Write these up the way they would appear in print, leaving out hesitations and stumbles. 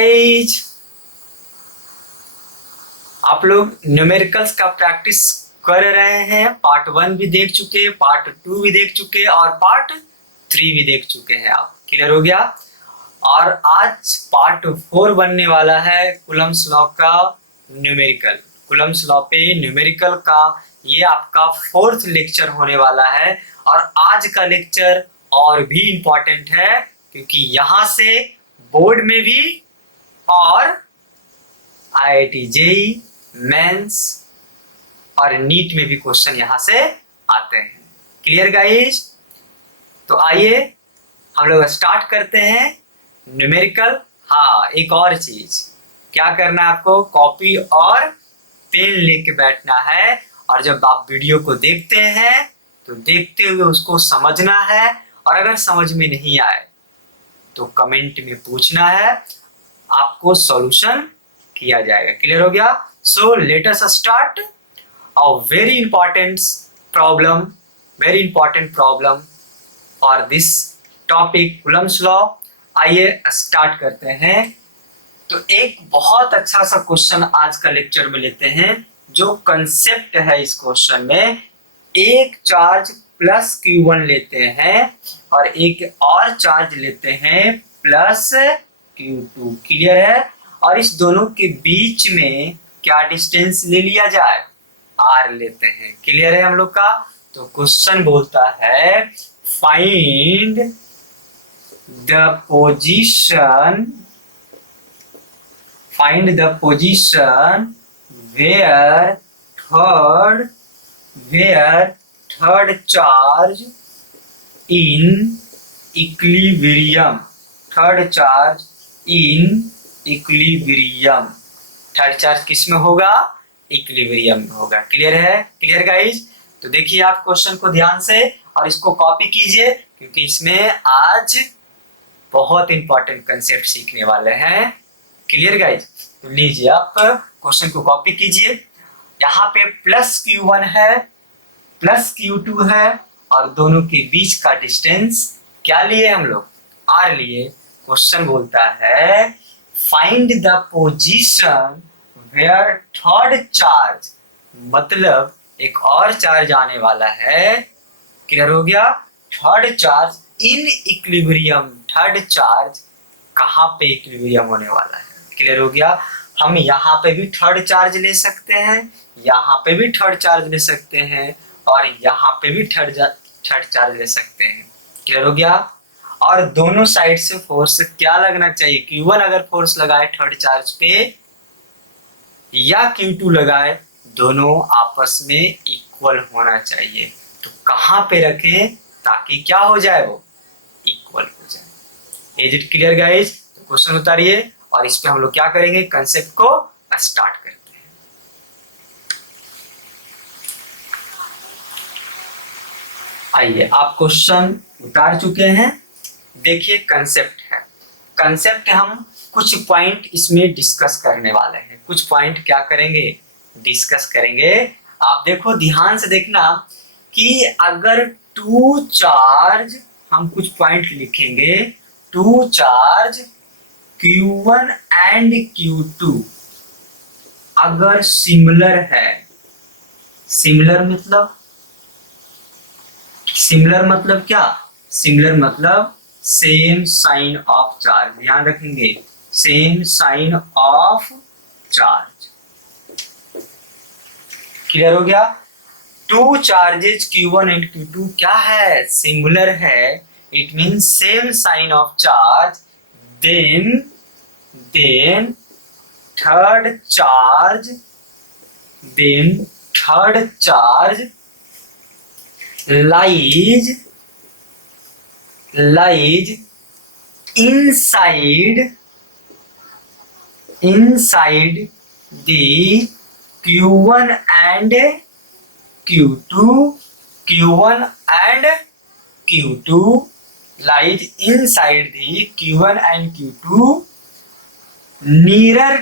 Guys, आप लोग numericals का प्रैक्टिस कर रहे हैं। पार्ट 1 भी देख चुके, पार्ट 2 भी देख चुके और पार्ट 3 भी देख चुके हैं। आप क्लियर हो गया। और आज पार्ट 4 बनने वाला है कूलम्ब्स लॉ का न्यूमेरिकल। कूलम्ब्स लॉ पे न्यूमेरिकल का ये आपका 4th लेक्चर होने वाला है। और आज का लेक्चर और भी इम्पोर्टेंट है क्योंकि यहाँ से बोर्ड में भी और IIT जेईई मेंस और नीट में भी क्वेश्चन यहाँ से आते हैं। Clear guys? तो आइए हम लोग स्टार्ट करते हैं न्यूमेरिकल। हाँ, एक और चीज क्या करना है आपको, कॉपी और पेन लेके बैठना है। और जब आप वीडियो को देखते हैं तो देखते हुए उसको समझना है। और अगर समझ में नहीं आए तो कमेंट में पूछना है, आपको सॉल्यूशन किया जाएगा। क्लियर हो गया? So let us start a very important problem for this topic Coulomb's law. आइए स्टार्ट करते हैं। तो एक बहुत अच्छा सा क्वेश्चन आज का लेक्चर में लेते हैं। जो कंसेप्ट है इस क्वेश्चन में, एक चार्ज प्लस Q1 लेते हैं और एक और चार्ज लेते हैं प्लस Q2। क्लियर है? और इस दोनों के बीच में क्या डिस्टेंस ले लिया जाए, R लेते हैं। क्लियर है हम लोग का? तो क्वेश्चन बोलता है find the position where third charge in equilibrium, third charge किस में होगा? इक्विलिब्रियम में होगा। क्लियर है? Clear guys? तो देखिए आप क्वेश्चन को ध्यान से और इसको कॉपी कीजिए क्योंकि इसमें आज बहुत इंपॉर्टेंट कंसेप्ट सीखने वाले हैं। Clear guys? तो लीजिए आप क्वेश्चन को कॉपी कीजिए। यहाँ पे प्लस Q1 है, प्लस Q2 है और दोनों के बीच का डिस्टेंस क्या लिए हम लोग? R लिए। क्वेश्चन बोलता है find the position where third charge, मतलब एक और चार्ज आने वाला है। क्लियर हो गया? Third charge in equilibrium, third charge कहाँ पे इक्विलिब्रियम होने वाला है। क्लियर हो गया? हम यहाँ पे भी थर्ड चार्ज ले सकते हैं, यहाँ पे भी थर्ड चार्ज ले सकते हैं और यहाँ पे भी थर्ड चार्ज ले सकते हैं। क्लियर हो गया? और दोनों साइड से फोर्स क्या लगना चाहिए? Q1 अगर फोर्स लगाए थर्ड चार्ज पे या Q2 लगाए, दोनों आपस में इक्वल होना चाहिए। तो कहाँ पे रखें ताकि क्या हो जाए, वो इक्वल हो जाए। Is it clear guys? तो क्वेश्चन उतारिए और इस पे हम लोग क्या करेंगे, कंसेप्ट को स्टार्ट करते हैं। आइए आप क्वेश्चन उतार चुके हैं। देखिए कंसेप्ट है। कंसेप्ट हम कुछ पॉइंट इसमें डिस्कस करने वाले हैं। कुछ पॉइंट क्या करेंगे, डिस्कस करेंगे। आप देखो ध्यान से देखना कि अगर टू चार्ज, हम कुछ पॉइंट लिखेंगे, to charge Q1 and Q2 अगर सिमिलर है, सिमिलर मतलब क्या? सिमिलर मतलब सेम साइन ऑफ चार्ज। ध्यान रखेंगे, same sign of charge. Clear हो गया? Two charges Q1 and Q2 क्या है? सिमिलर है। It means same sign of charge. Then third charge lies inside the Q1 and Q2 lies inside the Q1 and Q2 nearer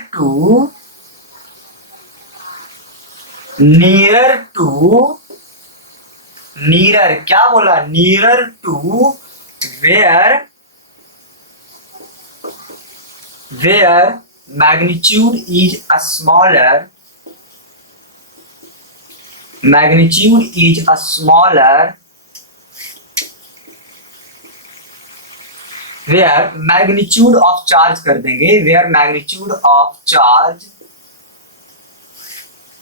क्या बोला? nearer to where where magnitude is a smaller, magnitude is a smaller, where magnitude of charge कर देंगे, where magnitude of charge,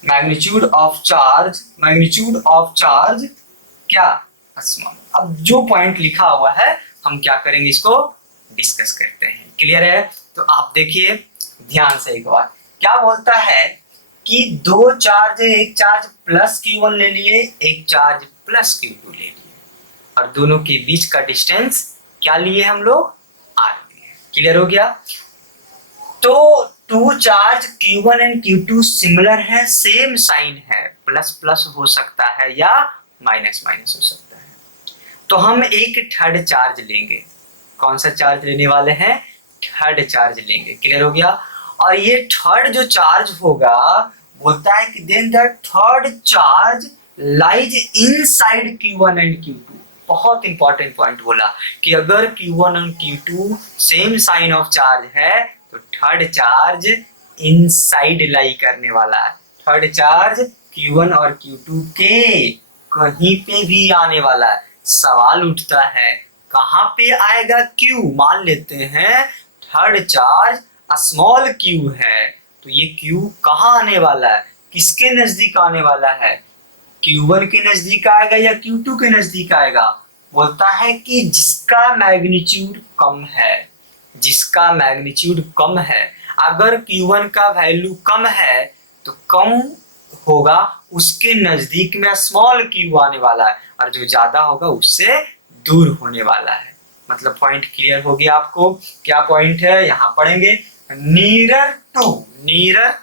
magnitude of charge, magnitude of charge क्या small. अब जो point लिखा हुआ है हम क्या करेंगे, इसको डिस्कस करते हैं। क्लियर है? तो आप देखिए ध्यान से एक बार, क्या बोलता है कि दो चार्ज है, एक चार्ज प्लस Q1 ले लिए, एक चार्ज प्लस Q2 ले लिए, और दोनों के बीच का डिस्टेंस क्या लिए हम लोग, R लिए। क्लियर हो गया? तो two charge Q1 and Q2 similar है, सेम साइन है, प्लस प्लस हो सकता है या माइनस माइनस हो सकता है। तो हम एक थर्ड चार्ज लेंगे। कौन सा चार्ज लेने वाले हैं? थर्ड चार्ज लेंगे। क्लियर हो गया? और ये थर्ड जो चार्ज होगा बोलता है कि then the third charge lies inside Q1 and Q2। बहुत इंपॉर्टेंट पॉइंट बोला कि अगर Q1 और Q2 same sign of charge है तो थर्ड चार्ज इनसाइड लाई करने वाला है। थर्ड चार्ज Q1 और Q2 के कहीं पे भी आने वाला है। सवाल उठता है कहां पे आएगा Q? मान लेते हैं थर्ड चार्ज स्मॉल Q है, तो ये Q कहां आने वाला है, किसके नजदीक आने वाला है? Q1 के नजदीक आएगा या Q2 के नजदीक आएगा? बोलता है कि जिसका मैग्नीट्यूड कम है, जिसका मैग्नीट्यूड कम है, अगर Q1 का वैल्यू कम है तो कम होगा, उसके नजदीक में स्मॉल Q आने वाला है, और जो ज्यादा होगा उससे दूर होने वाला है। मतलब पॉइंट क्लियर हो गया आपको? क्या पॉइंट है यहाँ पढ़ेंगे, नीरर टू, नीरर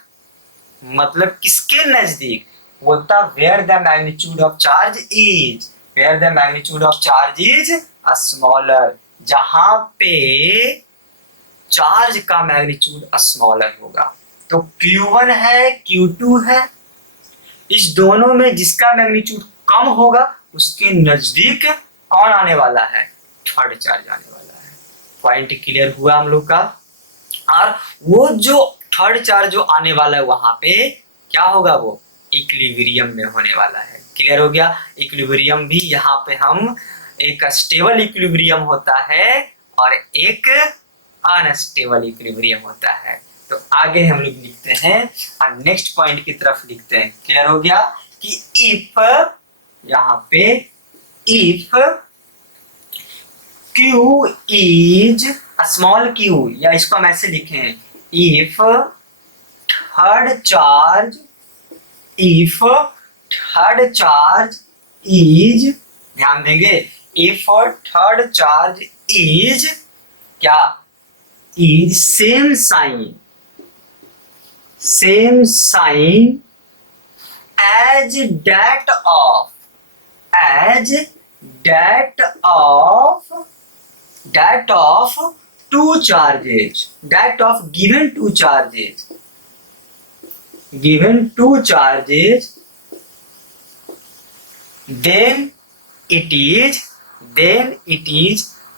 मतलब किसके नजदीक, बोलता where the magnitude of charge is, where the magnitude of charge is smaller, जहां पे चार्ज का मैग्नीट्यूड स्मॉलर होगा। तो Q1 है, Q2 है, इस दोनों में जिसका मैग्नीट्यूड कम होगा उसके नजदीक कौन आने वाला है, थर्ड चार्ज आने वाला है। पॉइंट क्लियर हुआ हम लोग का? और वो जो थर्ड चार्ज जो आने वाला है वहां पे क्या होगा, वो इक्विलिब्रियम में होने वाला है। क्लियर हो गया? इक्विलिब्रियम भी यहाँ पे हम एक स्टेबल इक्विलिब्रियम होता है और एक अनस्टेबल इक्विलिब्रियम होता है। तो आगे हम लोग लिखते हैं और नेक्स्ट पॉइंट की तरफ लिखते हैं। क्लियर हो गया कि इफ, यहाँ पे if Q is small Q, या इसको हम ऐसे लिखें, if third charge, if third charge is, ध्यान देंगे, इफ थर्ड चार्ज इज क्या, is same sign, same sign as that of, as that of, that of two charges, that of given two charges, given two charges, then it is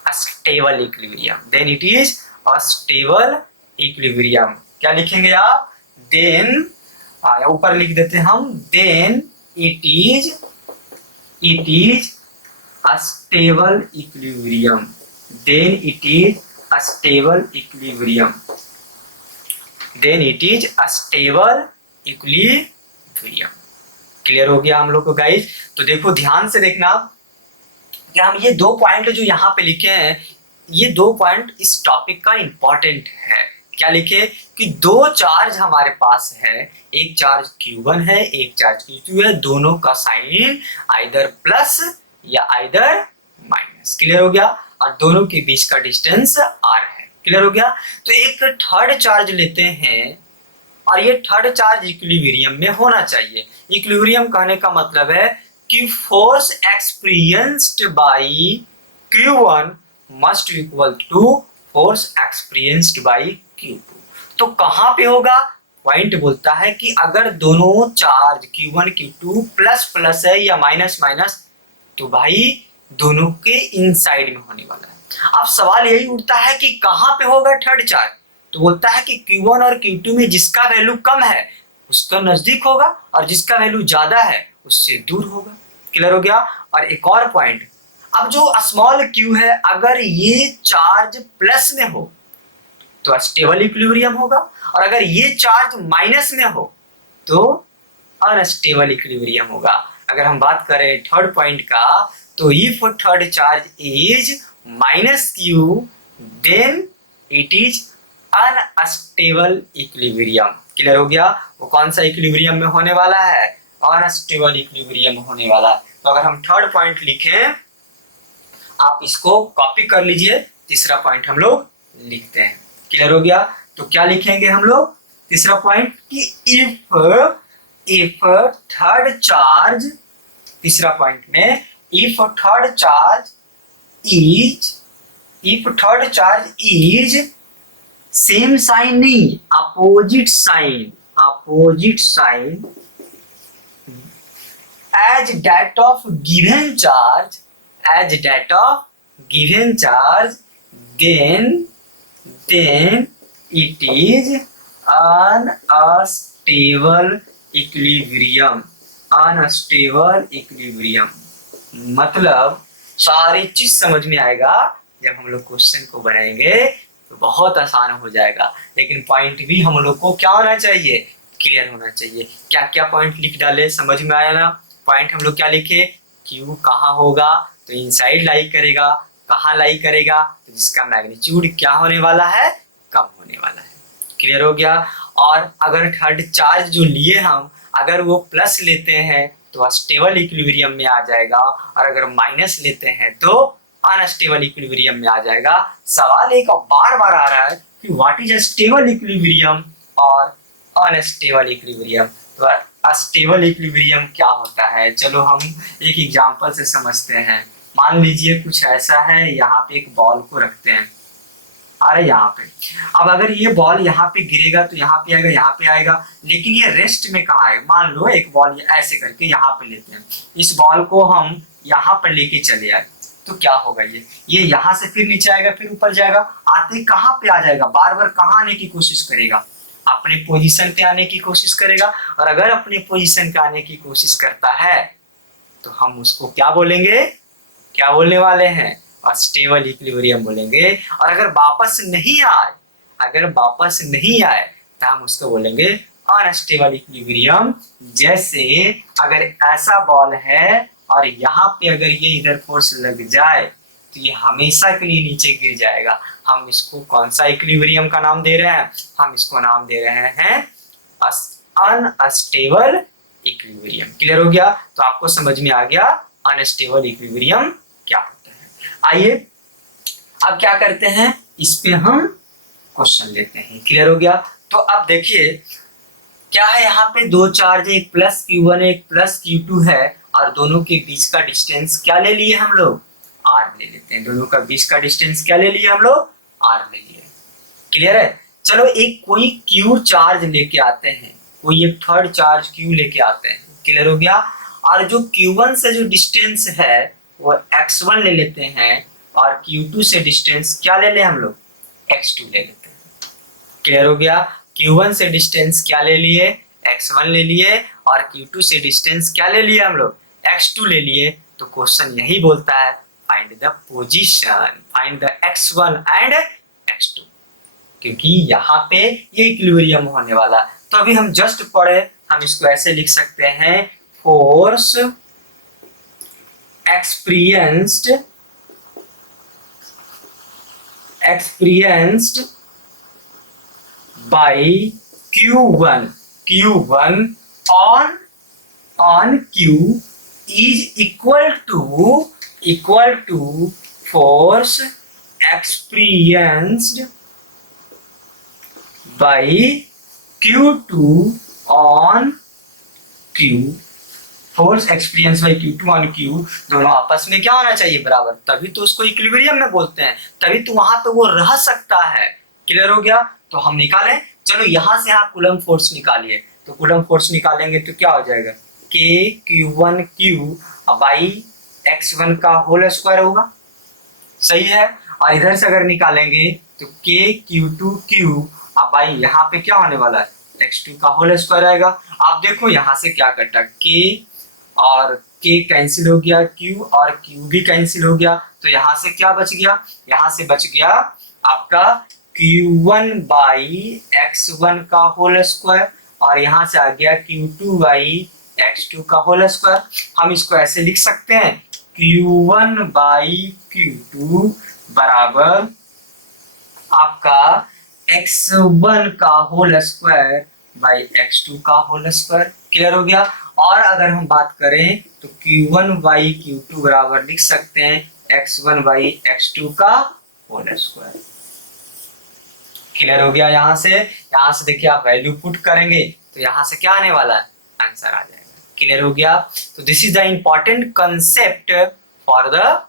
a stable equilibrium, then it is a stable equilibrium। क्या लिखेंगे आप, then ऊपर लिख देते हैं हम, then it is a stable equilibrium, then it is a stable equilibrium, then it is a stable equilibrium. Clear हो गया हम लोग को गाइस? तो देखो ध्यान से देखना कि हम ये दो पॉइंट जो यहाँ पे लिखे हैं, ये दो पॉइंट इस टॉपिक का इंपॉर्टेंट है। क्या लिखे कि दो चार्ज हमारे पास है, एक चार्ज Q1 है, एक चार्ज Q2 है, दोनों का साइन आइदर प्लस या आइदर माइनस। क्लियर हो गया? और दोनों के बीच का डिस्टेंस R है। क्लियर हो गया? तो एक थर्ड चार्ज लेते हैं और ये थर्ड चार्ज इक्विलिब्रियम में होना चाहिए। इक्विलिब्रियम कहने का मतलब है कि force experienced by Q1 must equal to force experienced by Q2। तो कहां पे होगा? पॉइंट बोलता है कि अगर दोनों charge Q1 Q2 plus plus है या माइनस माइनस, तो भाई दोनों के इनसाइड में होने वाला है। अब सवाल यही उठता है कि कहां पे होगा थर्ड चार्ज? तो बोलता है कि Q1 और Q2 में जिसका वैल्यू कम है उसका नजदीक होगा और जिसका वैल्यू ज्यादा है उससे दूर होगा। क्लियर हो गया। और एक और पॉइंट, अब जो स्मॉल q है अगर ये चार्ज प्लस में हो तो स्टेबल इक्विलिब्रियम होगा, और अगर ये चार्ज माइनस में हो तो अनस्टेबल इक्विलिब्रियम होगा। अगर हम बात करें थर्ड पॉइंट का, तो if third charge is minus q then it is unstable equilibrium. Clear हो गया। वो कौन सा इक्विलिब्रियम में होने वाला है? अनस्टेबल इक्विलिब्रियम होने वाला है। तो अगर हम थर्ड पॉइंट लिखें, आप इसको कॉपी कर लीजिए, तीसरा पॉइंट हम लोग लिखते हैं। क्लियर हो गया। तो क्या लिखेंगे हम लोग? तीसरा पॉइंट कि इफ थर्ड चार्ज, तीसरा पॉइंट में if third charge is same sign नहीं, opposite sign as that of given charge, then it is unstable equilibrium। मतलब सारी चीज समझ में आएगा जब हम लोग क्वेश्चन को बनाएंगे तो बहुत आसान हो जाएगा। लेकिन पॉइंट भी हम लोग को क्या होना चाहिए? क्लियर होना चाहिए। क्या क्या पॉइंट लिख डाले, समझ में आया ना? पॉइंट हम लोग क्या लिखे? क्यू कहाँ होगा तो इनसाइड लाई करेगा, कहाँ लाई करेगा तो जिसका मैग्नीट्यूड क्या होने वाला है? कम होने वाला है। क्लियर हो गया। और अगर थर्ड चार्ज जो लिए हम, अगर वो प्लस लेते हैं तो स्टेबल इक्विलिब्रियम में आ जाएगा, और अगर माइनस लेते हैं तो अनस्टेबल इक्विलिब्रियम में आ जाएगा। सवाल एक बार बार आ रहा है कि व्हाट इज स्टेबल इक्विलिब्रियम और अनस्टेबल इक्विलिब्रियम। तो अस्टेबल इक्विलिब्रियम क्या होता है, चलो हम एक एग्जांपल से समझते हैं। मान लीजिए कुछ ऐसा है, यहाँ पे एक बॉल को रखते हैं, अरे यहाँ पे, अब अगर ये बॉल यहाँ पे गिरेगा तो यहाँ पे आएगा, यहाँ पे आएगा, लेकिन ये रेस्ट में कहाँ आएगा? मान लो एक बॉल ऐसे करके यहाँ पे लेते हैं, इस बॉल को हम यहाँ पर लेके चले आए तो क्या होगा? ये यहाँ से फिर नीचे आएगा, फिर ऊपर जाएगा, आते कहाँ पे आ जाएगा? बार बार कहाँ आने की कोशिश करेगा? अपने पोजीशन पे आने की कोशिश करेगा। और अगर अपने पोजीशन पे आने की कोशिश करता है तो हम उसको क्या बोलेंगे? क्या बोलने वाले हैं? स्टेबल इक्विलिब्रियम बोलेंगे। और अगर वापस नहीं आए तो हम उसको बोलेंगे अनस्टेबल इक्विलिब्रियम। जैसे अगर ऐसा बॉल है और यहाँ पे अगर ये इधर फोर्स लग जाए तो ये हमेशा के लिए नीचे गिर जाएगा। हम इसको कौन सा इक्विलिब्रियम का नाम दे रहे हैं? हम इसको नाम दे रहे हैं अनस्टेबल इक्विलिब्रियम। क्लियर हो गया। तो आपको समझ में आ गया अनस्टेबल इक्विलिब्रियम क्या होता है। आइए अब क्या करते हैं, इस पे हम क्वेश्चन लेते हैं। क्लियर हो गया। तो अब देखिए क्या है, यहाँ पे दो चार्ज है, एक प्लस Q1 एक प्लस Q2 है, और दोनों के बीच का डिस्टेंस क्या ले लिए हम लोग? R ले लेते हैं। दोनों का बीच का डिस्टेंस क्या ले लिए हम लोग? R ले लिए। क्लियर है। चलो एक कोई Q चार्ज लेके आते हैं, कोई एक थर्ड चार्ज Q लेके आते हैं। क्लियर हो गया। और जो Q1 से जो डिस्टेंस है वो x1 ले लेते हैं, और Q2 से डिस्टेंस क्या ले ले हम लोग? x2 ले लेते हैं। क्लियर हो गया। Q1 से डिस्टेंस क्या ले लिए? x1 ले लिए, और Q2 से डिस्टेंस क्या ले लिए हम लोग? x2 ले लिए। तो क्वेश्चन यही बोलता है find the position, find the x1 and x2, क्योंकि यहाँ पे ये इक्विलिब्रियम होने वाला। तो अभी हम जस्ट पढ़े, हम इसको ऐसे लिख सकते हैं, force experienced by Q1 on Q is equal to force experienced by Q2 on Q। Force experience by Q2 on Q दोनों आपस में क्या होना चाहिए? बराबर, तभी तो उसको इक्विलिब्रियम में बोलते हैं, तभी तो वहां तो वो रह सकता है। क्लियर हो गया। तो हम निकालें, चलो यहां से आप कूलम फोर्स निकालिए। तो कूलम फोर्स निकालेंगे तो क्या हो जाएगा? K Q1Q बाई x1 का होल स्क्वायर होगा। सही है। और इधर से अगर निकालेंगे तो K Q2Q अब भाई यहाँ पे क्या होने वाला है, x2 का होल स्क्वायर आएगा। आप देखो यहाँ से क्या कटा, k और k कैंसिल हो गया, q और q भी कैंसिल हो गया, तो यहाँ से क्या बच गया, यहाँ से बच गया आपका q1 बाई x1 का होल स्क्वायर, और यहाँ से आ गया q2 बाई x2 का होल स्क्वायर। हम इसको ऐसे लिख सकते हैं, q1 बाई q2 बराबर आपका x1 का होल स्क्वायर बाई x2 का होल स्क्वायर। क्लियर हो गया। और अगर हम बात करें तो q1 बाई q2 बराबर लिख सकते हैं x1 बाई x2 का होल स्क्वायर। क्लियर हो गया। यहाँ से देखिए आप वैल्यू पुट करेंगे तो यहाँ से क्या आने वाला है, आंसर आ जाएगा। क्लियर हो गया। तो this is the important concept for the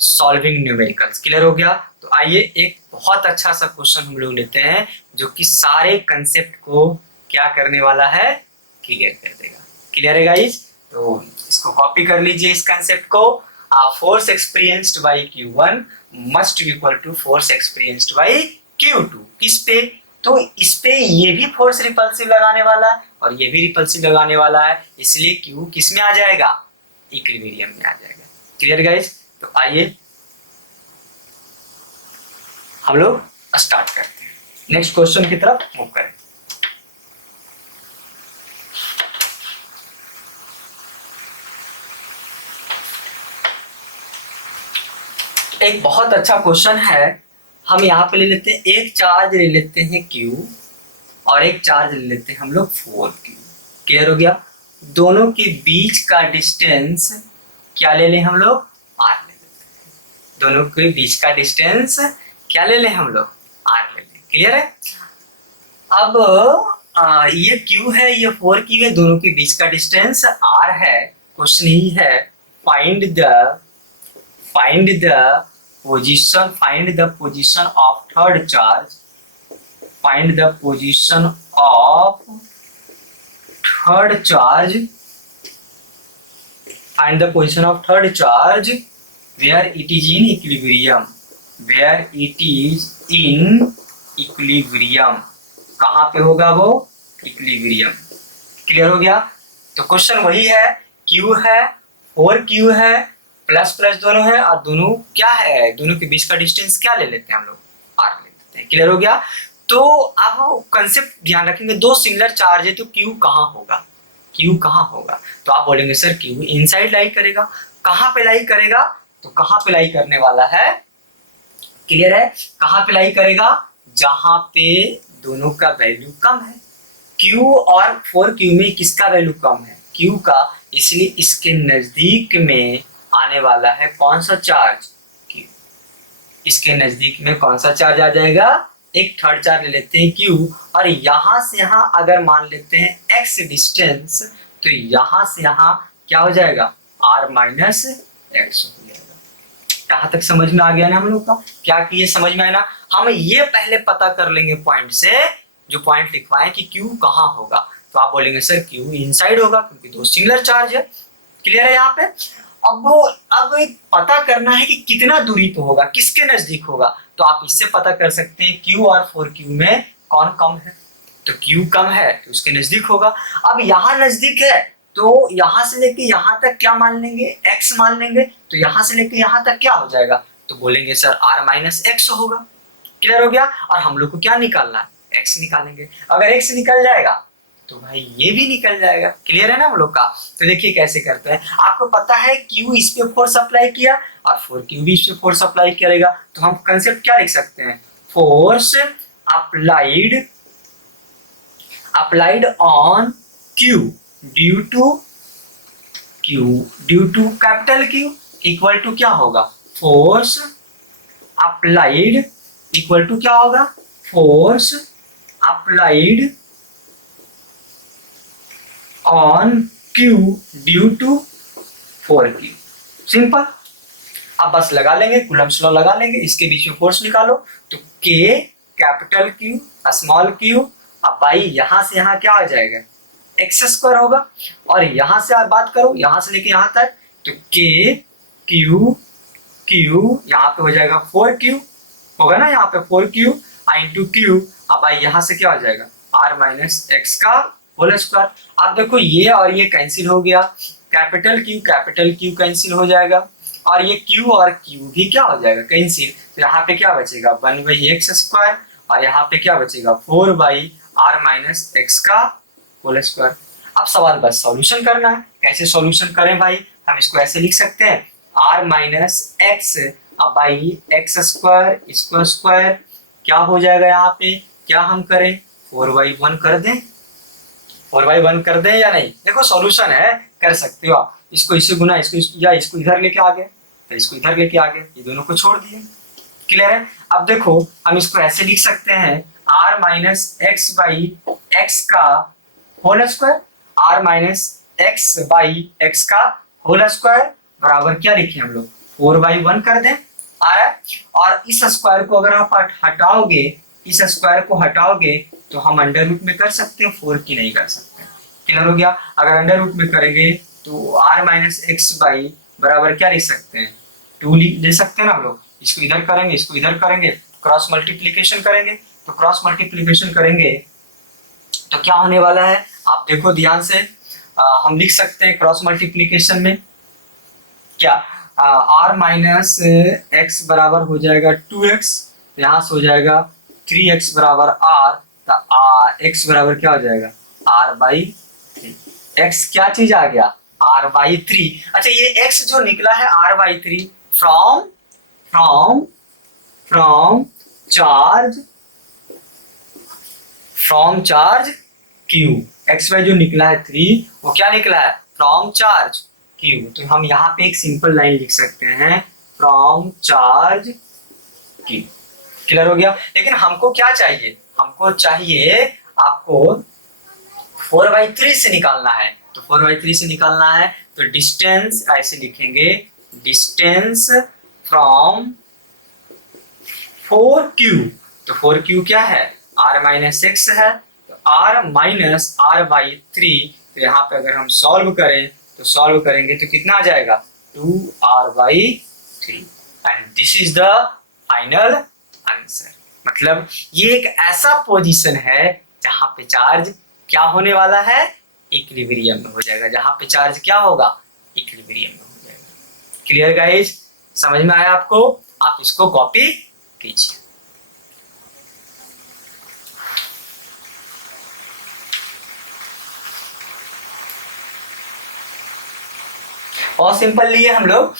solving numericals. Clear हो गया। तो आइए एक बहुत अच्छा सा क्वेश्चन हम लोग लेते हैं जो कि सारे कंसेप्ट को क्या करने वाला है, क्लियर कर देगा। क्लियर है गाइस। तो इसको कॉपी कर लीजिए इस कंसेप्ट को। Force experienced by Q1 must equal to force experienced by Q2। किस पे, तो इस पे ये भी फोर्स रिपल्सिव लगाने वाला है और ये भी रिपल्सिव लगाने वाला है, इसलिए Q किस में आ जाएगा, इक्विलिब्रियम में आ जाएगा। Clear guys. तो आइए हम लोग स्टार्ट करते हैं, नेक्स्ट क्वेश्चन की तरफ मूव करें। एक बहुत अच्छा क्वेश्चन है। हम यहाँ पे ले लेते हैं, एक चार्ज ले लेते हैं Q और एक चार्ज ले लेते हैं हम लोग 4Q। क्लियर हो गया। दोनों के बीच का डिस्टेंस क्या ले लें हम लोग, R ले लेते हैं। दोनों के बीच का डिस्टेंस क्या ले लें हम लोग, R ले लें। क्लियर है। अब ये Q है, ये 4Q है, दोनों के बीच का डिस्टेंस R है। क्वेश्चन ही है find the position of third charge, find the position of third charge where it is in equilibrium, कहाँ पे होगा वो, इक्विलिब्रियम। क्लियर हो गया। तो क्वेश्चन वही है, Q है, 4Q है, प्लस प्लस दोनों है और दोनों क्या है, दोनों के बीच का डिस्टेंस क्या ले लेते हैं हम लोग, R ले लेते हैं। क्लियर हो गया। तो अब कंसेप्ट ध्यान रखेंगे, दो सिमिलर चार्ज है तो Q कहाँ होगा, Q कहाँ होगा। तो आप बोलेंगे सर Q इनसाइड लाई करेगा, कहाँ पे लाई करेगा, तो कहाँ पे लाई करने वाला है, क्लियर है, कहाँ पे लाई करेगा, जहां पे दोनों का वैल्यू कम है। Q और 4Q में किसका वैल्यू कम है, Q का, इसलिए इसके नजदीक में आने वाला है कौन सा चार्ज, Q। इसके नजदीक में कौन सा चार्ज आ जाएगा, एक थर्ड चार्ज ले लेते हैं Q, और यहां से यहां अगर मान लेते हैं x डिस्टेंस, तो यहां से यहां क्या हो जाएगा, R माइनस एक्स हो जाएगा। यहाँ तक समझ में आ गया ना हम लोग का, क्या कि ये समझ में आया ना। हम ये पहले पता कर लेंगे पॉइंट से, जो पॉइंट लिखवाए कि Q कहाँ होगा। तो आप बोलेंगे सर Q इनसाइड होगा क्योंकि दो सिमिलर चार्ज है। क्लियर है यहाँ पे। अब पता करना है कि कितना दूरी पे होगा, किसके नजदीक होगा। तो आप इससे पता कर सकते हैं Q और 4Q में कौन कम है, तो Q कम है तो उसके नजदीक होगा। अब यहाँ नजदीक है तो यहाँ से लेके यहाँ तक क्या मान लेंगे, x मान लेंगे, तो यहाँ से लेके यहाँ तक क्या हो जाएगा, तो बोलेंगे सर R माइनस एक्स होगा। क्लियर हो गया। और हम लोग को क्या निकालना है, x निकालेंगे। अगर x निकल जाएगा तो भाई ये भी निकल जाएगा। क्लियर है ना हम लोग का। तो देखिए कैसे करते हैं, आपको पता है Q इस पे फोर्स अप्लाई किया और 4Q भी इस पे फोर्स अप्लाई करेगा, तो हम कंसेप्ट क्या लिख सकते हैं, force applied on Q due to capital Q equal to क्या होगा, फोर्स अप्लाइड इक्वल टू क्या होगा, force applied on Q due to 4Q। Simple. अब बस लगा लेंगे, कूलम्ब्स लॉ लगा लेंगे, इसके बीच में फोर्स निकालो, तो K capital Q small q, अब भाई यहां से यहां क्या आ जाएगा, एक्स स्क्वायर होगा। और यहां से आप बात करो, यहां से लेके यहां तक, तो K Q यहाँ पे हो जाएगा 4Q होगा ना, यहाँ पे 4Q इंटू Q, अब भाई यहाँ से क्या हो जाएगा, r माइनस एक्स का होल स्क्वायर। अब देखो ये और ये कैंसिल हो गया, कैपिटल क्यू कैंसिल हो जाएगा, और ये क्यू और क्यू भी क्या हो जाएगा, कैंसिल। तो यहाँ पे क्या बचेगा, 1/x², और यहाँ पे क्या बचेगा, 4/r माइनस एक्स का होल स्क्वायर। अब सवाल बस सॉल्यूशन करना है। कैसे सॉल्यूशन करें भाई, हम इसको ऐसे लिख सकते हैं, r minus x by x square, इसको स्क्वायर क्या हो जाएगा, यहाँ पे क्या हम करें, 4/1 कर दें, 4/1 कर दें या नहीं। देखो सॉल्यूशन है, कर सकते हो आप, इसको इससे गुना, या इसको इधर लेके आ गए, तो इसको इधर लेके आ गए, ये दोनों को छोड़ दिए। क्लियर है। अब देखो हम इसको ऐसे लिख सकते हैं, r minus x by x का whole square, r minus x by x का होल स्क्वायर बराबर क्या लिखे हम लोग, 4/1 कर दें, आ रहा है। और इस स्क्वायर को अगर आप हटाओगे, इस स्क्वायर को हटाओगे तो हम अंडर रूट में कर सकते हैं, 4 की नहीं कर सकते। क्लियर हो गया। अगर अंडर रूट में करेंगे तो r माइनस एक्स बाई बराबर क्या लिख सकते हैं, 2 ले सकते हैं ना हम लोग। इसको इधर करेंगे, इसको इधर करेंगे, क्रॉस मल्टीप्लीकेशन करेंगे, तो क्रॉस मल्टीप्लीकेशन करेंगे तो क्या होने वाला है, आप देखो ध्यान से। हम लिख सकते हैं क्रॉस मल्टीप्लीकेशन में क्या, r माइनस एक्स बराबर हो जाएगा 2x, यहाँ से हो जाएगा 3x बराबर r, तो x बराबर क्या हो जाएगा, r/3। x क्या चीज आ गया, r/3। अच्छा ये x जो निकला है r/3 from charge q, xy जो निकला है 3 वो क्या निकला है, फ्रॉम चार्ज q। तो हम यहाँ पे एक सिंपल लाइन लिख सकते हैं, फ्रॉम चार्ज q। क्लियर हो गया। लेकिन हमको क्या चाहिए, हमको चाहिए आपको 4/3 से निकालना है। तो 4/3 से निकालना है तो डिस्टेंस ऐसे लिखेंगे, डिस्टेंस फ्रॉम 4q। तो 4q क्या है, r माइनस एक्स है, तो r माइनस r/3। तो यहाँ पे अगर हम सॉल्व करें तो सॉल्व करेंगे तो कितना आ जाएगा, 2r/3। And this is the final answer. मतलब ये एक ऐसा पोजीशन है जहां पे चार्ज क्या होने वाला है, इक्विलिब्रियम में हो जाएगा। जहां पे चार्ज क्या होगा, इक्विलिब्रियम में हो जाएगा। क्लियर गाइस, समझ में आया आपको। आप इसको कॉपी कीजिए। और सिंपल लिए हम लोग,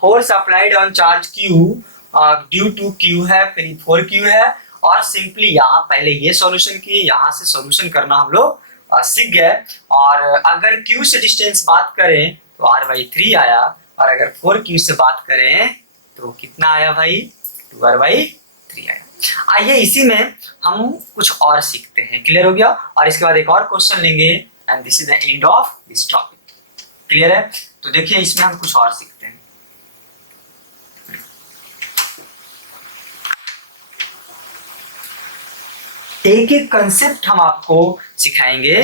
force applied on charge Q due to Q है, फिर 4q है, और सिंपली यहाँ पहले ये सॉल्यूशन किए, यहाँ से सॉल्यूशन करना हम लोग सीख गए। और अगर q से डिस्टेंस बात करें तो r/3 आया, और अगर 4q से बात करें तो कितना आया भाई, 2r/3 आया। आइए इसी में हम कुछ और सीखते हैं। क्लियर हो गया। और इसके बाद एक और क्वेश्चन लेंगे, and this is the end of this topic. Clear है। तो देखिए इसमें हम कुछ और सीखते हैं। एक एक कंसेप्ट हम आपको सिखाएंगे,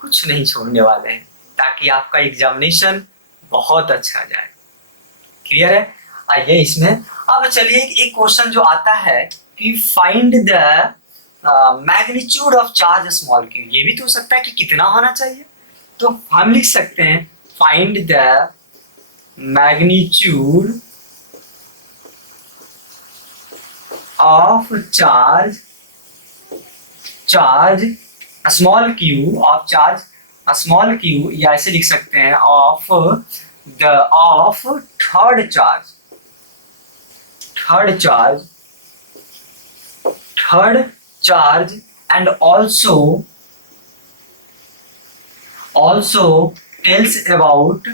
कुछ नहीं छोड़ने वाले हैं, ताकि आपका एग्जामिनेशन बहुत अच्छा जाए। क्लियर है। आइए इसमें अब चलिए एक क्वेश्चन जो आता है कि find the magnitude of charge small Q. ये भी तो हो सकता है कि कितना होना चाहिए, तो हम लिख सकते हैं find the magnitude of charge small Q of charge small Q, या ऐसे लिख सकते हैं of third charge and also tells about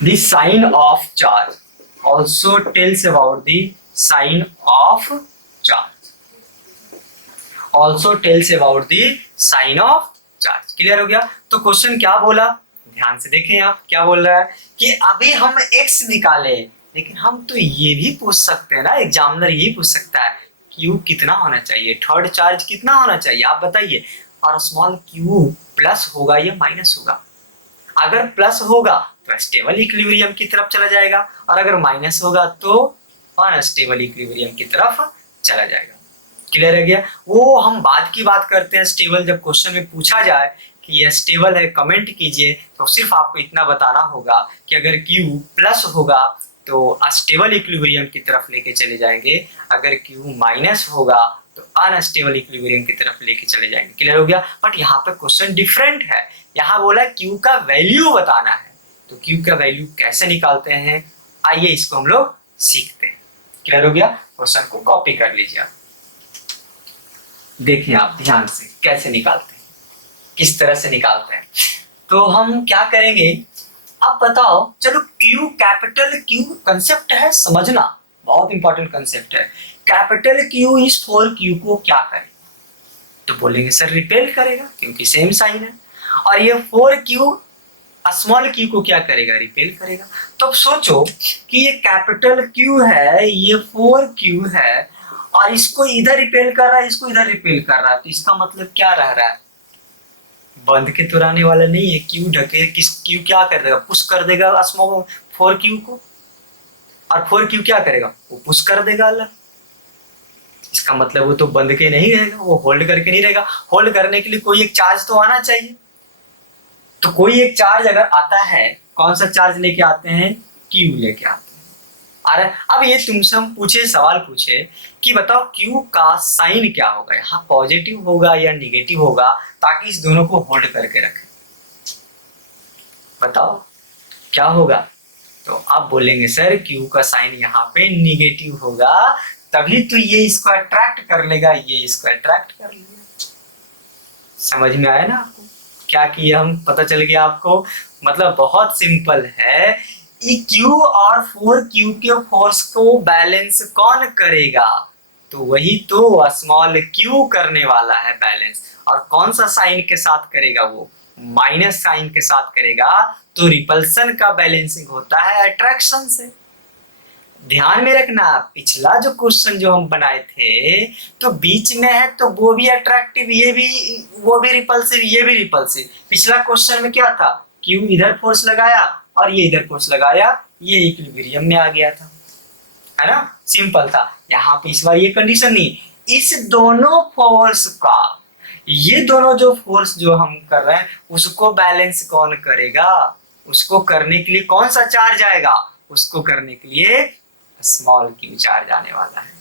the sign of charge. Also tells about the sign of charge. Also tells about the sign of charge. Clear हो गया। तो question क्या बोला, ध्यान से देखें आप, क्या बोल रहा है कि अभी हम x निकाले, लेकिन हम तो ये भी पूछ सकते हैं ना, एग्जामिनर ये पूछ सकता है Q कितना होना चाहिए, थर्ड चार्ज कितना होना चाहिए, आप बताइए। और स्मॉल q प्लस होगा या माइनस होगा। अगर प्लस होगा तो स्टेबल इक्विलिब्रियम की तरफ चला जाएगा, और अगर माइनस होगा तो अनस्टेबल इक्विलिब्रियम की तरफ चला जाएगा। क्लियर है गया? वो हम बाद की बात करते हैं स्टेबल, जब क्वेश्चन में पूछा जाए कि ये स्टेबल है कमेंट कीजिए, तो सिर्फ आपको इतना बताना होगा कि अगर Q प्लस होगा तो अस्टेबल इक्विलिब्रियम की तरफ लेके चले जाएंगे, अगर Q माइनस होगा तो अनस्टेबल इक्विलिब्रियम की तरफ लेके चले जाएंगे। क्लियर हो गया? बट यहाँ पे क्वेश्चन डिफरेंट है, यहाँ बोला Q का वैल्यू बताना है, तो Q का वैल्यू कैसे निकालते हैं, आइए इसको हम लोग सीखते हैं। क्लियर हो गया? क्वेश्चन को कॉपी कर लीजिए आप, देखिए आप ध्यान से कैसे निकालते हैं, किस तरह से निकालते हैं। तो हम क्या करेंगे, आप बताओ, चलो Q, कैपिटल Q कंसेप्ट है समझना, बहुत इंपॉर्टेंट कंसेप्ट है। कैपिटल Q इस 4Q को क्या करेगा, तो बोलेंगे सर रिपेल करेगा क्योंकि सेम साइन है, और ये 4Q स्मॉल q को क्या करेगा, रिपेल करेगा। तो अब सोचो कि ये कैपिटल Q है, ये 4Q है, और इसको इधर रिपेल कर रहा है, इसको इधर रिपेल कर रहा है, तो इसका मतलब क्या रह रहा है, बंद के तो रहने वाला नहीं है। Q ढके, किस Q क्या कर देगा, पुश कर देगा स्मॉल 4Q को, और 4Q क्या करेगा, वो पुश कर देगा अलग। इसका मतलब वो तो बंद के नहीं रहेगा, वो होल्ड करके नहीं रहेगा। होल्ड करने के लिए कोई एक चार्ज तो आना चाहिए, तो कोई एक चार्ज अगर आता है, कौन सा चार्ज लेके आते हैं, Q लेके आते हैं। अरे अब ये तुमसे हम पूछे, सवाल पूछे कि बताओ Q का साइन क्या होगा, यहाँ पॉजिटिव होगा या निगेटिव होगा, ताकि इस दोनों को होल्ड करके रखें। बताओ क्या होगा, तो आप बोलेंगे सर Q का साइन यहाँ पे निगेटिव होगा, तभी तो ये इसको अट्रैक्ट कर लेगा, ये इसको अट्रैक्ट कर लेगा। समझ में आया ना आपको क्या किया हम, पता चल गया आपको। मतलब बहुत सिंपल है, Q और 4Q के फोर्स को बैलेंस कौन करेगा, तो वही तो स्मॉल q करने वाला है बैलेंस, और कौन सा साइन के साथ करेगा, वो माइनस साइन के साथ करेगा। तो रिपल्सन का बैलेंसिंग होता है अट्रैक्शन से। ध्यान में रखना, पिछला जो क्वेश्चन जो हम बनाए थे, तो बीच में है तो वो भी अट्रैक्टिव, ये भी, वो भी रिपल्सिव, ये भी रिपल्सिव। पिछला क्वेश्चन में क्या था, Q इधर फोर्स लगाया और ये इधर फोर्स लगाया, ये इक्विलिब्रियम में आ गया था, है ना, सिंपल था। यहाँ पे इस बार ये कंडीशन नहीं, इस दोनों फोर्स का, ये दोनों जो फोर्स जो हम कर रहे हैं उसको बैलेंस कौन करेगा, उसको करने के लिए कौन सा चार्ज आएगा, उसको करने के लिए स्मॉल q चार्ज आने वाला है।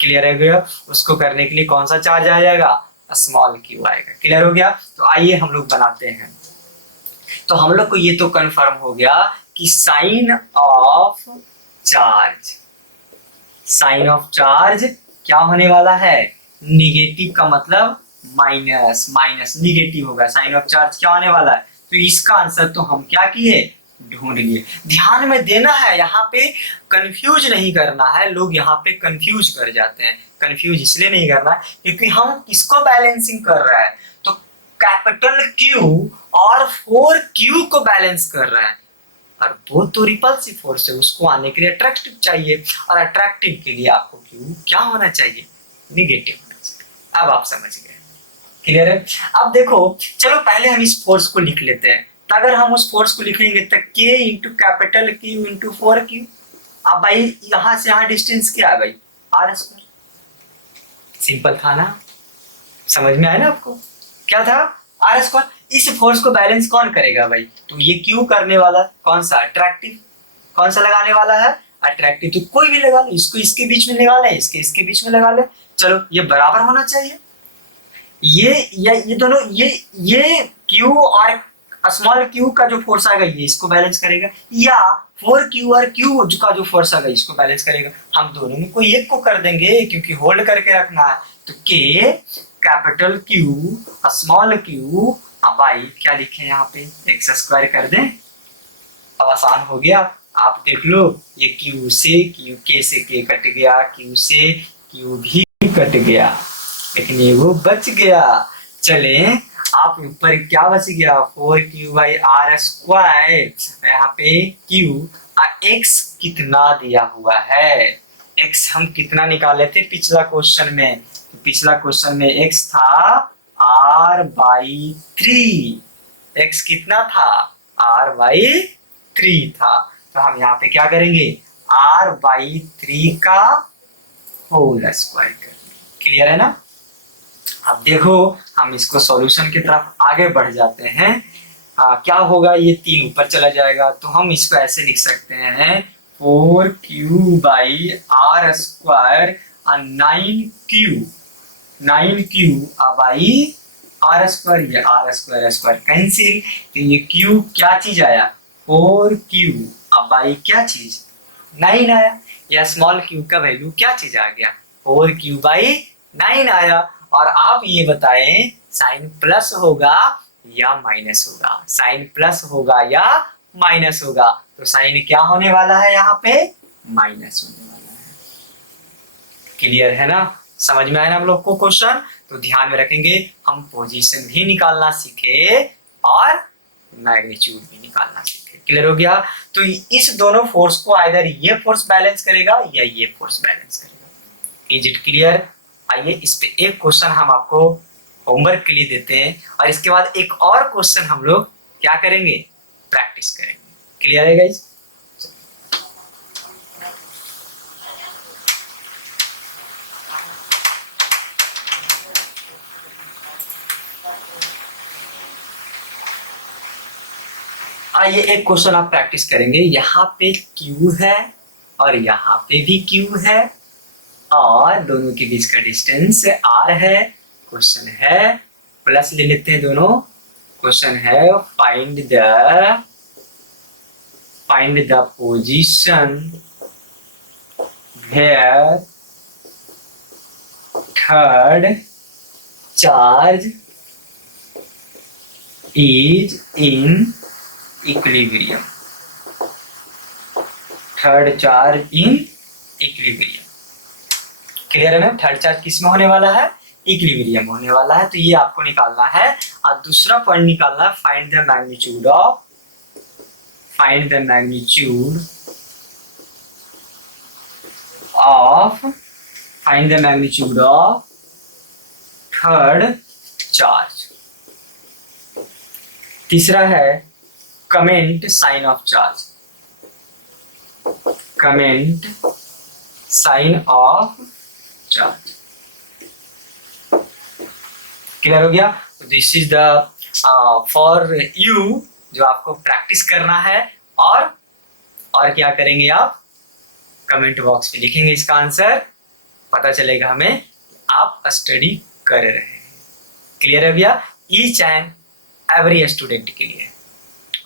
क्लियर है गया? उसको करने के लिए कौन सा चार्ज आ जाएगा, स्मॉल q आएगा। क्लियर हो गया? तो आइए हम लोग बनाते हैं। तो हम लोग को ये तो कंफर्म हो गया कि sign of charge, sign of charge क्या होने वाला है, निगेटिव का मतलब माइनस, माइनस निगेटिव होगा, साइन ऑफ चार्ज क्या होने वाला है। तो इसका आंसर तो हम क्या किए, ढूंढ लिए। ध्यान में देना है, यहाँ पे कंफ्यूज नहीं करना है, लोग यहाँ पे कंफ्यूज कर जाते हैं। कंफ्यूज इसलिए नहीं करना है क्योंकि हम किसको बैलेंसिंग कर रहा है, तो कैपिटल Q और 4Q को बैलेंस कर रहा है, और वो तो रिपल्सिव फोर्स है, उसको आने के लिए अट्रैक्टिव चाहिए, और अट्रैक्टिव के लिए आपको Q क्या होना चाहिए, निगेटिव होना चाहिए। अब आप समझ गए, क्लियर है? अब देखो, चलो पहले हम इस फोर्स को लिख लेते हैं। तो अगर हम उस फोर्स को लिखेंगे तो K into capital Q into 4Q। अब भाई यहाँ से यहाँ डिस्टेंस क्या है भाई, R स्क्वायर। सिंपल था ना, समझ में आया ना आपको, क्या था, R स्क्वायर। इस फोर्स को बैलेंस कौन करेगा भाई, तो ये Q करने वाला, कौन सा, अट्रैक्टिव। कौन सा लगाने वाला है, अट्रैक्टिव। तो कोई भी लगा लो, इसको इसके बीच में लगा ले, इसके बीच में लगा ले, चलो ये बराबर होना चाहिए। ये दोनों, ये Q और स्मॉल q का जो फोर्स आएगा ये इसको बैलेंस करेगा, या 4Q और Q का जो फोर्स आएगा इसको बैलेंस करेगा। हम दोनों में कोई एक को कर देंगे क्योंकि होल्ड करके रखना है। तो K capital Q small q, अब भाई क्या लिखे यहाँ पे, एक्स स्क्वायर कर दें। अब आसान हो गया, आप देख लो, ये Q से Q, K से K कट गया, Q से Q भी कट गया, लेकिन ये वो बच गया। चले, आप ऊपर क्या बच गया, 4Q बाई R स्क्वायर, यहाँ पे Q x कितना दिया हुआ है, x हम कितना निकाले थे पिछला क्वेश्चन में, तो पिछला क्वेश्चन में x था R/3, x कितना था, R/3 था। तो हम यहाँ पे क्या करेंगे, R/3 का होल स्क्वायर करेंगे। क्लियर है ना? अब देखो हम इसको सॉल्यूशन की तरफ आगे बढ़ जाते हैं। क्या होगा, ये 3 ऊपर चला जाएगा तो हम इसको ऐसे लिख सकते हैं 4q/r² 9q बाई r², ये r² कैंसिल, तो ये q क्या चीज आया 4q, अब बाई क्या चीज 9 आया, या स्मॉल q का वैल्यू क्या चीज आ गया 4q/9 आया। और आप ये बताएं साइन प्लस होगा या माइनस होगा, साइन प्लस होगा या माइनस होगा, तो साइन क्या होने वाला है यहाँ पे माइनस होने वाला है। क्लियर है ना? समझ में आया ना हम लोग को क्वेश्चन? तो ध्यान में रखेंगे, हम पोजीशन भी निकालना सीखे और मैग्नीट्यूड भी निकालना सीखे। क्लियर हो गया? तो इस दोनों फोर्स को आइदर ये फोर्स बैलेंस करेगा या ये फोर्स बैलेंस करेगा। Is it clear? आइए इस पे एक क्वेश्चन हम आपको होमवर्क के लिए देते हैं और इसके बाद एक और क्वेश्चन हम लोग क्या करेंगे, प्रैक्टिस करेंगे। क्लियर है गाइस? आइए एक क्वेश्चन आप प्रैक्टिस करेंगे। यहाँ पे Q है और यहाँ पे भी Q है और दोनों के बीच का डिस्टेंस R है। क्वेश्चन है, प्लस ले लेते हैं दोनों। क्वेश्चन है find the position where third charge is in equilibrium. Third charge in equilibrium. Clear है ना? थर्ड चार्ज किस में होने वाला है, इक्विलिब्रियम होने वाला है। तो ये आपको निकालना है। और दूसरा पॉइंट निकालना है find the magnitude of third charge. तीसरा है comment sign of charge, comment sign of charge. Clear हो गया? तो this is the for you, जो आपको प्रैक्टिस करना है। और क्या करेंगे आप, कमेंट बॉक्स में लिखेंगे इसका आंसर, पता चलेगा हमें आप स्टडी कर रहे हैं। क्लियर है भैया? ईच एंड एवरी स्टूडेंट के लिए।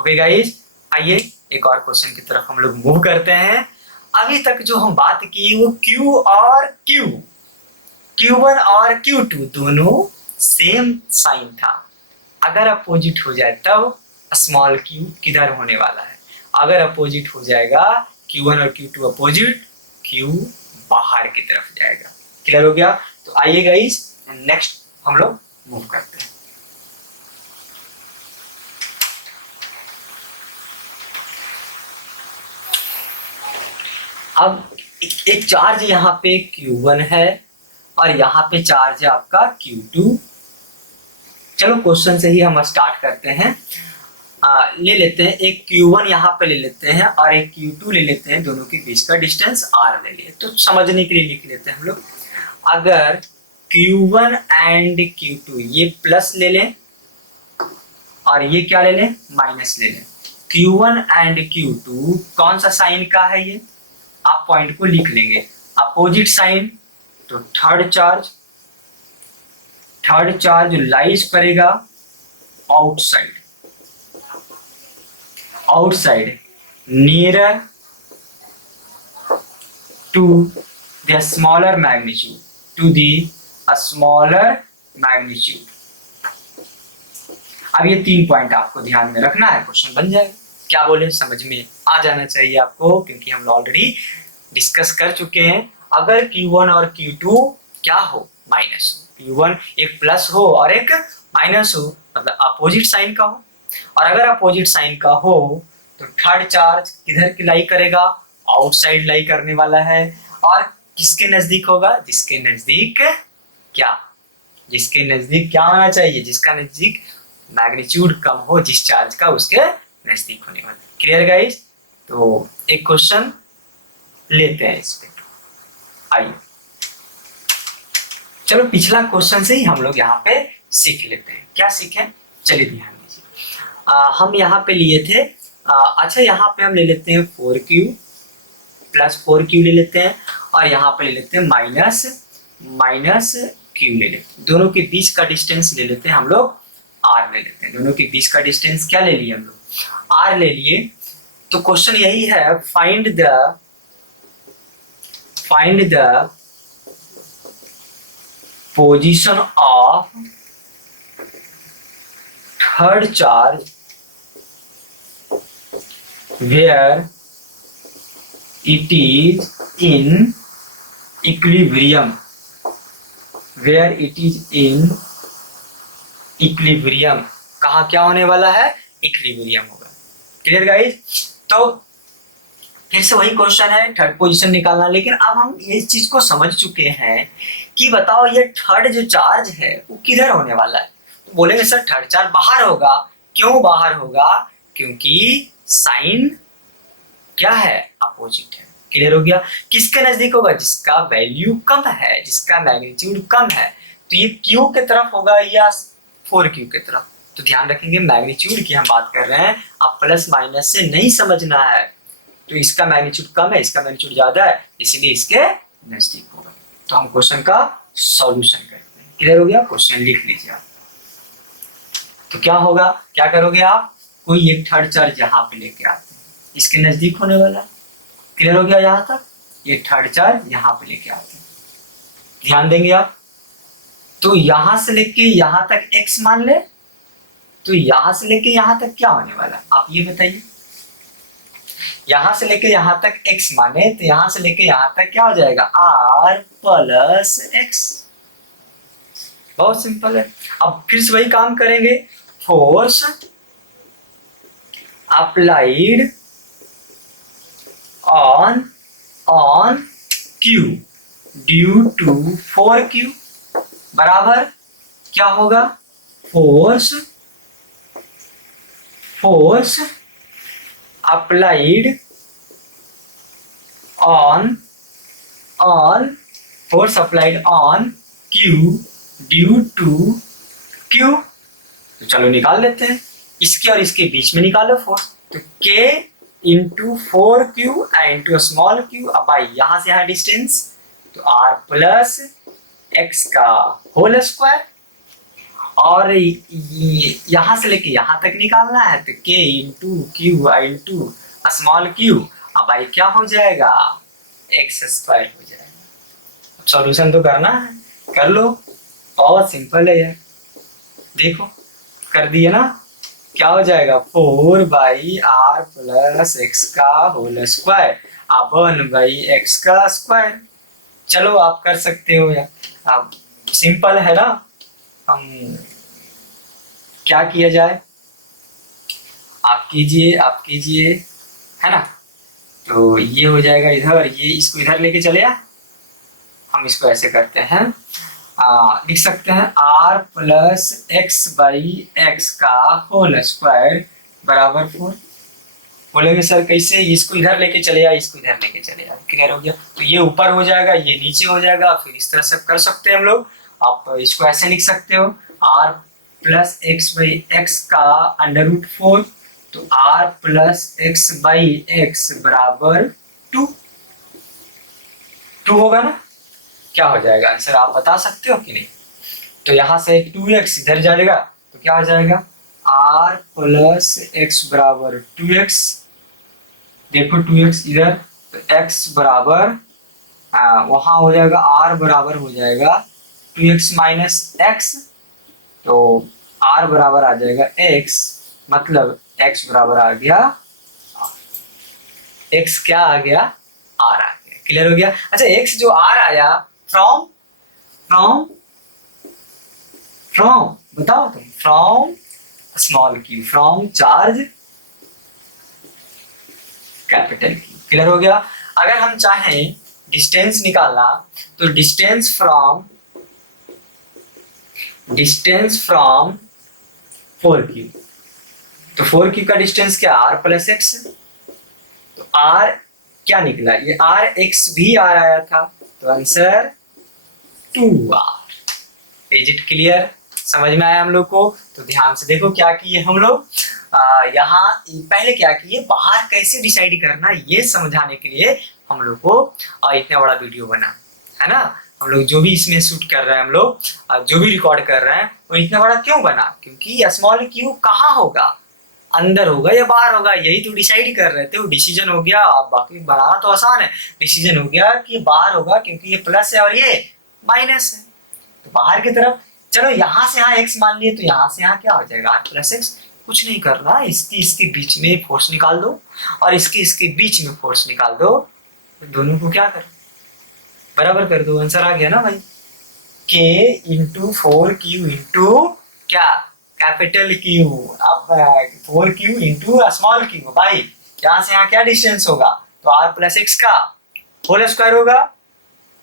ओके गाइस, आइए एक और क्वेश्चन की तरफ हम लोग मूव करते हैं। अभी तक जो हम बात की वो Q1 और Q2 दोनों सेम साइन था। अगर अपोजिट हो जाए तब स्मॉल q किधर होने वाला है। अगर अपोजिट हो जाएगा Q1 और Q2 अपोजिट, Q बाहर की तरफ जाएगा। क्लियर हो गया? तो आइए गाइस नेक्स्ट हम लोग मूव करते हैं। अब एक चार्ज यहाँ पे Q1 है और यहाँ पे चार्ज है आपका Q2। चलो क्वेश्चन से ही हम स्टार्ट करते हैं। ले लेते हैं एक Q1 यहाँ पे ले लेते हैं और एक Q2 ले लेते हैं, दोनों के बीच का डिस्टेंस R ले लिए। तो समझने के लिए लिख लेते हैं हम लोग। अगर Q1 एंड Q2 ये प्लस ले लें और ये क्या ले लें, माइनस ले लें। Q1 एंड Q2 कौन सा साइन का है, ये आप पॉइंट को लिख लेंगे, अपोजिट साइन। तो थर्ड चार्ज लाइज करेगा outside nearer to the smaller magnitude. अब ये 3 पॉइंट आपको ध्यान में रखना है, क्वेश्चन बन जाएगा। क्या बोले, समझ में आ जाना चाहिए आपको, क्योंकि हम ऑलरेडी डिस्कस कर चुके हैं। अगर Q1 और Q2 क्या हो, माइनस हो, Q1 एक प्लस हो और एक माइनस हो, मतलब अपोजिट साइन का हो। और अगर अपोजिट साइन का हो तो थर्ड चार्ज किधर की लाई करेगा, आउटसाइड लाई करने वाला है। और किसके नजदीक होगा, जिसके नजदीक क्या होना चाहिए, जिसका नजदीक मैग्नीट्यूड कम हो जिस चार्ज का, उसके नजदीक होने वाला। Clear guys? तो एक क्वेश्चन लेते हैं इस पे। आइए चलो पिछला क्वेश्चन से ही हम लोग यहाँ पे सीख लेते हैं। क्या सीखें, चलिए ध्यान दीजिए। हम यहाँ पे लिए थे अच्छा यहाँ पे हम ले लेते हैं 4q प्लस 4q ले लेते हैं, और यहाँ पे ले लेते हैं माइनस q ले लेते हैं। दोनों के बीच का डिस्टेंस ले लेते हैं हम लोग r ले लेते हैं। दोनों के बीच का डिस्टेंस क्या ले लिए हम लोग, r ले लिए। तो क्वेश्चन यही है, find the position of third charge where it is in equilibrium, where it is in equilibrium। कहाँ क्या होने वाला है, इक्विलिब्रियम होगा। Clear guys? तो फिर से वही क्वेश्चन है, थर्ड पोजीशन निकालना। लेकिन अब हम ये चीज को समझ चुके हैं कि बताओ ये थर्ड जो चार्ज है वो किधर होने वाला है। तो बोलेंगे सर थर्ड चार्ज बाहर होगा। क्यों बाहर होगा, क्योंकि साइन क्या है, अपोजिट है। क्लियर हो गया? किसके नजदीक होगा, जिसका वैल्यू कम है, जिसका मैग्नीट्यूड कम है। तो ये क्यू के तरफ होगा या 4q के तरफ। तो ध्यान रखेंगे मैग्नीट्यूड की हम बात कर रहे हैं, अब प्लस माइनस से नहीं समझना है। तो इसका मैग्नीट्यूड कम है, इसका मैग्नीट्यूड ज्यादा है, इसलिए इसके नजदीक होगा। तो हम क्वेश्चन का सॉल्यूशन करते हैं। क्लियर हो गया? क्वेश्चन लिख लीजिए आप। तो क्या होगा, क्या करोगे आप, कोई एक थर्ड चार्ज यहाँ पे लेके आते हैं, इसके नजदीक होने वाला। क्लियर हो गया? यहाँ तक ये थर्ड चार्ज यहाँ पे लेके आते हैं, ध्यान देंगे आप। तो यहां से लेके यहां तक x मान ले, तो यहां से लेके यहां तक क्या होने वाला है, आप ये बताइए। यहां से लेके यहां तक x माने तो यहां से लेके यहां तक क्या हो जाएगा, r प्लस x। बहुत सिंपल है। अब फिर से वही काम करेंगे, force applied on q due to 4q बराबर क्या होगा, force applied on q due to q। तो चलो निकाल लेते हैं, इसके और इसके बीच में निकालो फोर्स। तो k into 4q into small q। अब भाई यहां से यहां डिस्टेंस, तो r प्लस x का होल स्क्वायर, और यहां से लेके यहां तक निकालना है, तो k into q into small q। अब भाई क्या हो जाएगा, x स्क्वायर हो जाएगा। सॉल्यूशन तो करना है, कर लो, बहुत सिंपल है यार। देखो कर दिए ना, क्या हो जाएगा, 4/r प्लस x का होल स्क्वायर, अब 1/x का स्क्वायर। चलो आप कर सकते हो यार, अब सिंपल है ना। हम क्या किया जाए, आप कीजिए है ना। तो ये हो जाएगा इधर, ये इसको इधर लेके चले आ, हम इसको ऐसे करते हैं, लिख सकते हैं r प्लस x/x का होल स्क्वायर बराबर 4। बोलेंगे सर कैसे, इसको इधर लेके चले आ, इसको इधर लेके चले आ। क्लियर हो गया? तो ये ऊपर हो जाएगा, ये नीचे हो जाएगा। फिर इस तरह से कर सकते हैं हम लोग। आप इसको ऐसे लिख सकते हो, r प्लस x/x का √4, तो r प्लस x/x बराबर 2 होगा ना। क्या हो जाएगा आंसर, आप बता सकते हो कि नहीं। तो यहाँ से 2x इधर जाएगा, तो क्या हो जाएगा, r प्लस x बराबर 2x। देखो 2x इधर, तो x बराबर वहां हो जाएगा, r बराबर हो जाएगा 2x माइनस x, तो r बराबर आ जाएगा x, मतलब x बराबर आ गया, x क्या आ गया, r आ गया। क्लियर हो गया? अच्छा x जो r आया, फ्रॉम बताओ तुम, from small q, from charge capital Q। Clear हो गया? अगर हम चाहें डिस्टेंस निकालना, तो डिस्टेंस फ्रॉम 4q, तो 4q का डिस्टेंस क्या, r प्लस x। तो r क्या निकला, ये r x भी r आया था, तो answer 2r। Is it clear? समझ में आया हम लोग को? तो ध्यान से देखो क्या किए हम लोग। यहाँ पहले क्या किए, बाहर कैसे डिसाइड करना ये समझाने के लिए हम लोग को इतना बड़ा वीडियो बना, है ना। हम लोग जो भी इसमें शूट कर रहे हैं, हम लोग जो भी रिकॉर्ड कर रहे हैं, वो इतना बड़ा क्यों बना? क्योंकि स्मॉल क्यू कहाँ होगा, अंदर होगा या बाहर होगा, यही तो डिसाइड कर रहे थे। वो डिसीजन हो गया। अब बाकी बनाना तो आसान है। डिसीजन हो गया कि बाहर होगा क्योंकि ये प्लस है और ये माइनस है, तो बाहर की तरफ। चलो यहाँ से यहाँ एक्स मान लिए, तो यहाँ से यहाँ क्या हो जाएगा, आर प्लस एक्स। कुछ नहीं करना, इसके बीच में फोर्स निकाल दो और इसके बीच में फोर्स निकाल दो, तो दोनों को क्या कर बराबर कर दो। आंसर आ गया ना भाई। के इंटू 4Q इंटू क्या, कैपिटल क्यू। अब 4Q इंटू स्मॉल क्यू। भाई यहाँ से यहाँ क्या डिस्टेंस होगा, तो आर प्लस एक्स का होल स्क्वायर होगा।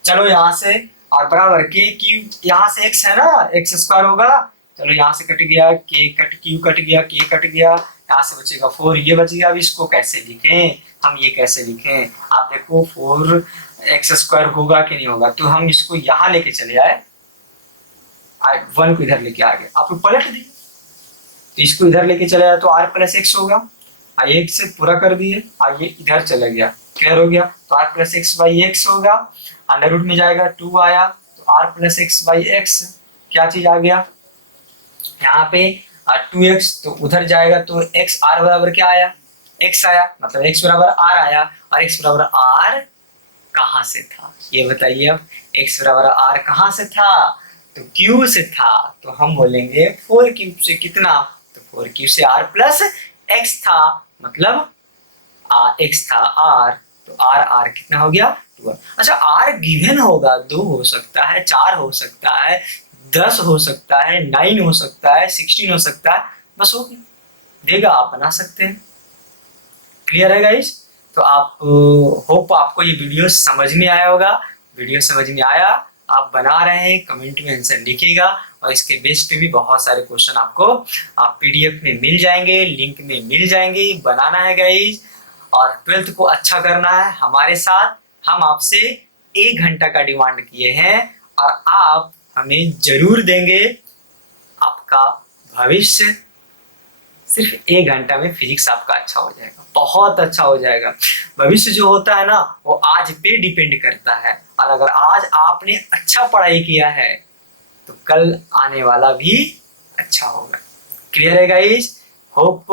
चलो यहाँ से और बराबर के क्यू, यहाँ से एक्स है ना, एक्स स्क्वायर होगा। चलो यहाँ से कट गया, के कट क्यू कट गया, के कट गया, यहाँ से बचेगा 4, ये बच गया। अब इसको कैसे लिखें हम, ये कैसे लिखें? आप देखो 4x स्क्वायर होगा कि नहीं होगा, तो हम इसको यहाँ लेके चले आए, 1 को इधर लेके आ गए, आप पलट दी, तो इसको इधर लेके चले आए तो r प्लस एक्स होगा। एक से पूरा कर दिए, ये इधर चला गया, क्लियर हो गया। तो r plus x by x होगा, अंडर रूट में जाएगा 2 आया, तो r plus x by x क्या चीज आ गया यहाँ पे 2x, तो उधर जाएगा तो x r बराबर क्या आया, x आया, मतलब x बराबर r आया। और x बराबर r कहाँ से था ये बताइए। अब x बराबर r कहाँ से था, तो q से था, तो हम बोलेंगे 4q से कितना, तो 4q से r प्लस x था, मतलब x था r, तो r कितना हो गया 2। अच्छा r गिवन होगा, 2 हो सकता है, 4 हो सकता है, 10 हो सकता है, 9 हो सकता है, 16 हो सकता है, बस हो गया, देगा, आप बना सकते हैं। क्लियर है गाइस? तो आप होप आपको ये वीडियो समझ में आया होगा। वीडियो समझ में आया, आप बना रहे हैं, कमेंट में आंसर लिखिएगा। और इसके बेस पे भी बहुत सारे क्वेश्चन आपको आप PDF में मिल जाएंगे, लिंक में मिल जाएंगे। बनाना है गाइस, और 12th को अच्छा करना है हमारे साथ। हम आपसे 1 घंटा का डिमांड किए हैं और आप हमें जरूर देंगे। आपका भविष्य सिर्फ 1 घंटा में फिजिक्स आपका अच्छा हो जाएगा, बहुत अच्छा हो जाएगा। भविष्य जो होता है ना, वो आज पे डिपेंड करता है, और अगर आज आपने अच्छा पढ़ाई किया है तो कल आने वाला भी अच्छा होगा। क्लियर है गाइस? होप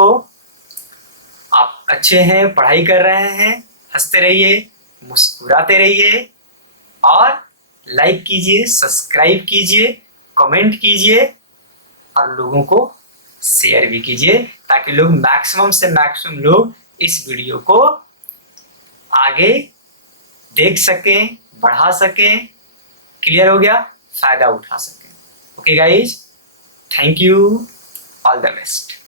आप अच्छे हैं, पढ़ाई कर रहे हैं, हंसते रहिए, मुस्कुराते रहिए, और लाइक कीजिए, सब्सक्राइब कीजिए, कमेंट कीजिए, और लोगों को शेयर भी कीजिए, ताकि लोग मैक्सिमम से मैक्सिमम लोग इस वीडियो को आगे देख सकें, बढ़ा सकें। क्लियर हो गया? फायदा उठा सकें। Okay guys, thank you, all the best.